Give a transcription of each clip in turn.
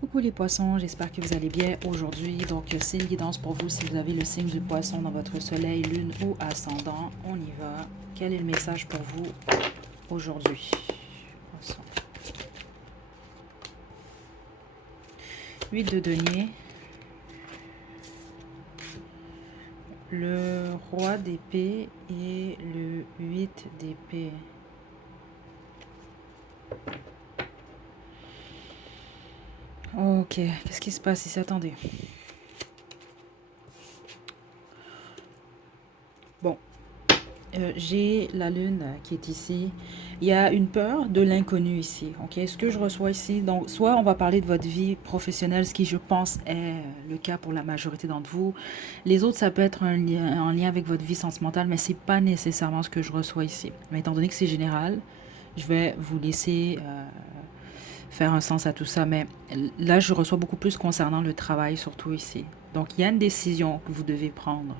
Coucou les poissons, j'espère que vous allez bien aujourd'hui. Donc, c'est une guidance pour vous si vous avez le signe du poisson dans votre soleil, lune ou ascendant. On y va. Quel est le message pour vous aujourd'hui? Poisson. 8 de denier. Le roi d'épée et le 8 d'épée. Ok, qu'est-ce qui se passe ici? Attendez. Bon, j'ai la lune qui est ici. Il y a une peur de l'inconnu ici. Ok, ce que je reçois ici, donc soit on va parler de votre vie professionnelle, ce qui je pense est le cas pour la majorité d'entre vous. Les autres, ça peut être un lien, en lien avec votre vie sentimentale, mais c'est pas nécessairement ce que je reçois ici. Mais étant donné que c'est général, je vais vous laisser faire un sens à tout ça. Mais là, je reçois beaucoup plus concernant le travail, surtout ici. Donc, il y a une décision que vous devez prendre,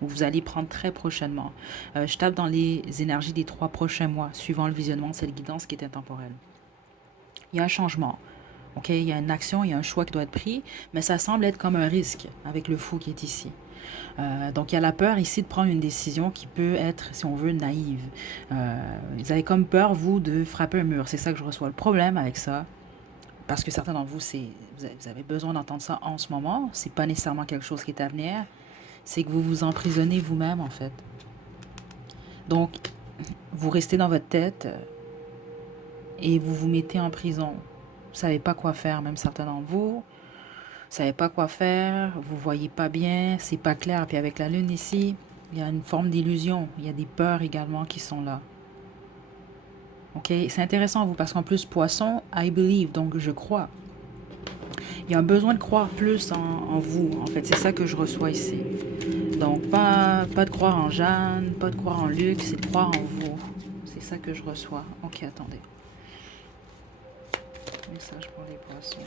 ou vous allez prendre très prochainement. Je tape dans les énergies des 3 prochains mois, suivant le visionnement de cette guidance qui est intemporelle. Il y a un changement. OK? Il y a une action, il y a un choix qui doit être pris, mais ça semble être comme un risque avec le fou qui est ici. Donc, il y a la peur ici de prendre une décision qui peut être, si on veut, naïve. Vous avez comme peur, vous, de frapper un mur. C'est ça que je reçois. Le problème avec ça, parce que certains d'entre vous, vous avez besoin d'entendre ça en ce moment. C'est pas nécessairement quelque chose qui est à venir. C'est que vous vous emprisonnez vous-même, en fait. Donc, vous restez dans votre tête et vous vous mettez en prison. Vous savez pas quoi faire, même certains d'entre vous. Vous savez pas quoi faire, vous voyez pas bien, c'est pas clair. Puis avec la lune ici, il y a une forme d'illusion. Il y a des peurs également qui sont là. Ok, c'est intéressant vous parce qu'en plus poisson, I believe, donc je crois. Il y a un besoin de croire plus en vous, en fait. C'est ça que je reçois ici. Donc, pas de croire en Jeanne, pas de croire en Luc, c'est de croire en vous. C'est ça que je reçois. Ok, attendez. Message pour les poissons.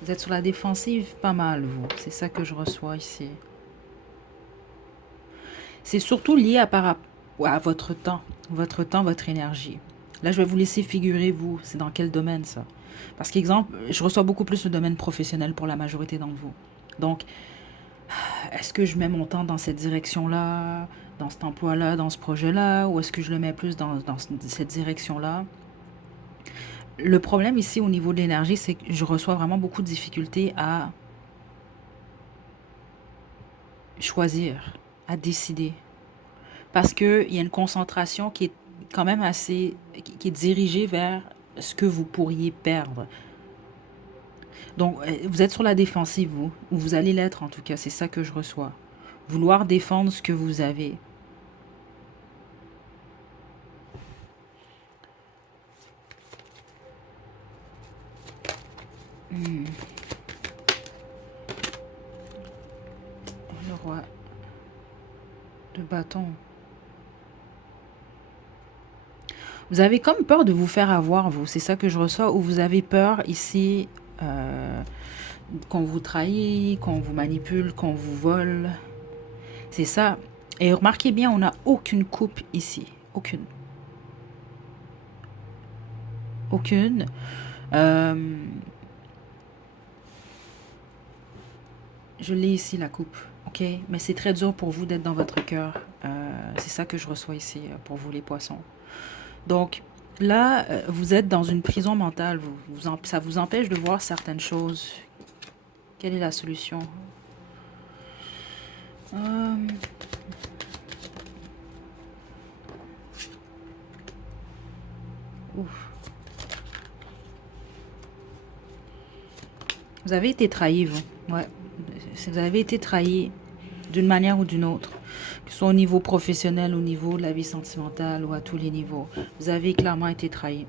Vous êtes sur la défensive pas mal, vous. C'est ça que je reçois ici. C'est surtout lié à votre temps. Votre énergie. Là, je vais vous laisser figurer, vous. C'est dans quel domaine, ça? Parce qu'exemple, je reçois beaucoup plus le domaine professionnel pour la majorité d'entre vous. Donc, est-ce que je mets mon temps dans cette direction-là, dans cet emploi-là, dans ce projet-là, ou est-ce que je le mets plus dans cette direction-là? Le problème ici au niveau de l'énergie, c'est que je reçois vraiment beaucoup de difficultés à choisir, à décider. Parce qu'il y a une concentration qui est quand même assez, qui est dirigée vers ce que vous pourriez perdre. Donc, vous êtes sur la défensive, vous, ou vous allez l'être en tout cas, c'est ça que je reçois. Vouloir défendre ce que vous avez. Le roi de bâton. Vous avez comme peur de vous faire avoir, vous. C'est ça que je reçois. Ou vous avez peur ici qu'on vous trahit, qu'on vous manipule, qu'on vous vole. C'est ça. Et remarquez bien, on n'a aucune coupe ici. Aucune. Aucune. Je l'ai ici, la coupe. OK? Mais c'est très dur pour vous d'être dans votre cœur. C'est ça que je reçois ici pour vous, les poissons. Donc, là, vous êtes dans une prison mentale. Ça vous empêche de voir certaines choses. Quelle est la solution? Ouf. Vous avez été trahi, vous. Ouais. Vous avez été trahi d'une manière ou d'une autre. Que ce soit au niveau professionnel, au niveau de la vie sentimentale ou à tous les niveaux. Vous avez clairement été trahi.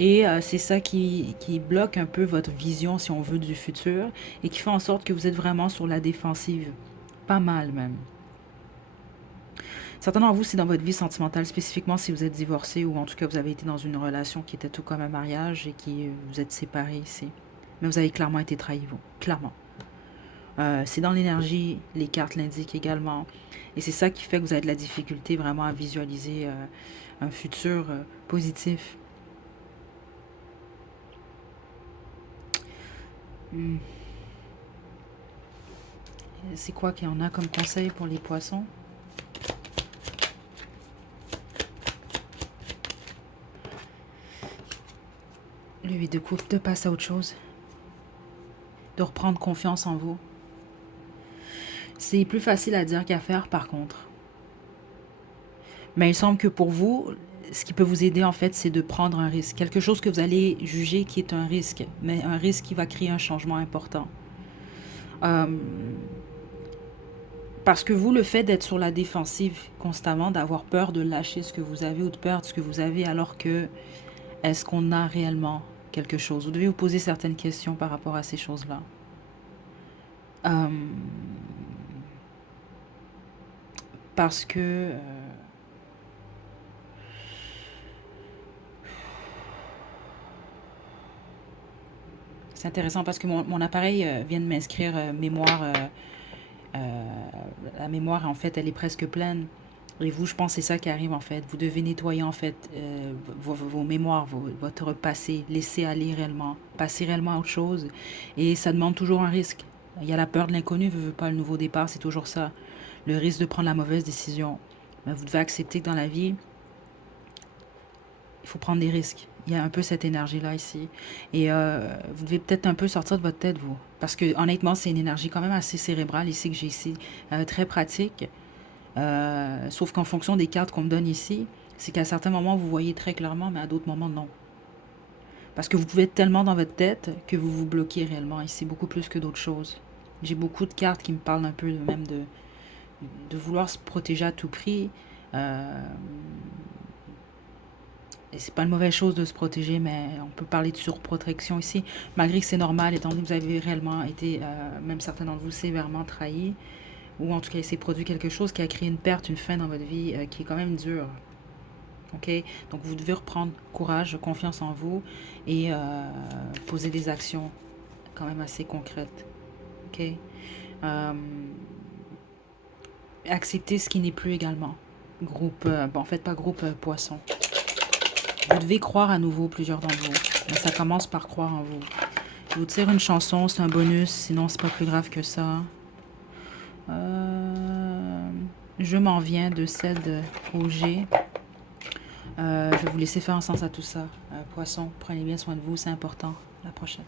Et c'est ça qui bloque un peu votre vision, si on veut, du futur et qui fait en sorte que vous êtes vraiment sur la défensive. Pas mal même. Certains d'entre vous, c'est dans votre vie sentimentale, spécifiquement si vous êtes divorcé ou en tout cas vous avez été dans une relation qui était tout comme un mariage et qui vous êtes séparés ici. Mais vous avez clairement été trahi, vous. Clairement. C'est dans l'énergie, les cartes l'indiquent également. Et c'est ça qui fait que vous avez de la difficulté vraiment à visualiser un futur positif. Hmm. C'est quoi qu'il y en a comme conseil pour les poissons? Le 8 de coupe, de passer à autre chose. De reprendre confiance en vous. C'est plus facile à dire qu'à faire, par contre. Mais il semble que pour vous, ce qui peut vous aider, en fait, c'est de prendre un risque. Quelque chose que vous allez juger qui est un risque, mais un risque qui va créer un changement important. Euh, Parce que vous, le fait d'être sur la défensive constamment, d'avoir peur de lâcher ce que vous avez ou de perdre ce que vous avez, alors que est-ce qu'on a réellement quelque chose? Vous devez vous poser certaines questions par rapport à ces choses-là. Euh, Parce que c'est intéressant parce que mon appareil vient de m'inscrire mémoire. Euh, la mémoire, en fait, elle est presque pleine. Et vous, je pense que c'est ça qui arrive, en fait. Vous devez nettoyer, en fait, vos mémoires, votre passé, laisser aller réellement, passer réellement à autre chose. Et ça demande toujours un risque. Il y a la peur de l'inconnu, veut pas le nouveau départ, c'est toujours ça. Le risque de prendre la mauvaise décision. Mais vous devez accepter que dans la vie, il faut prendre des risques. Il y a un peu cette énergie-là ici. Et vous devez peut-être un peu sortir de votre tête, vous. Parce que honnêtement, c'est une énergie quand même assez cérébrale ici que j'ai ici. Très pratique. Sauf qu'en fonction des cartes qu'on me donne ici, c'est qu'à certains moments, vous voyez très clairement, mais à d'autres moments, non. Parce que vous pouvez être tellement dans votre tête que vous vous bloquez réellement ici, beaucoup plus que d'autres choses. J'ai beaucoup de cartes qui me parlent un peu même de vouloir se protéger à tout prix. Euh, Et c'est pas une mauvaise chose de se protéger, mais on peut parler de surprotection ici, malgré que c'est normal, étant donné que vous avez réellement été, même certains d'entre vous, sévèrement trahis, ou en tout cas, il s'est produit quelque chose qui a créé une perte, une fin dans votre vie qui est quand même dure. OK? Donc, vous devez reprendre courage, confiance en vous et poser des actions quand même assez concrètes. OK? Euh, Accepter ce qui n'est plus également. Groupe, bon, en fait, pas groupe poisson. Vous devez croire à nouveau, plusieurs d'entre vous. Mais ça commence par croire en vous. Je vous tire une chanson, c'est un bonus, sinon c'est pas plus grave que ça. Je m'en viens de Cède Auger. Je vais vous laisser faire un sens à tout ça. Poisson, prenez bien soin de vous, c'est important. À la prochaine.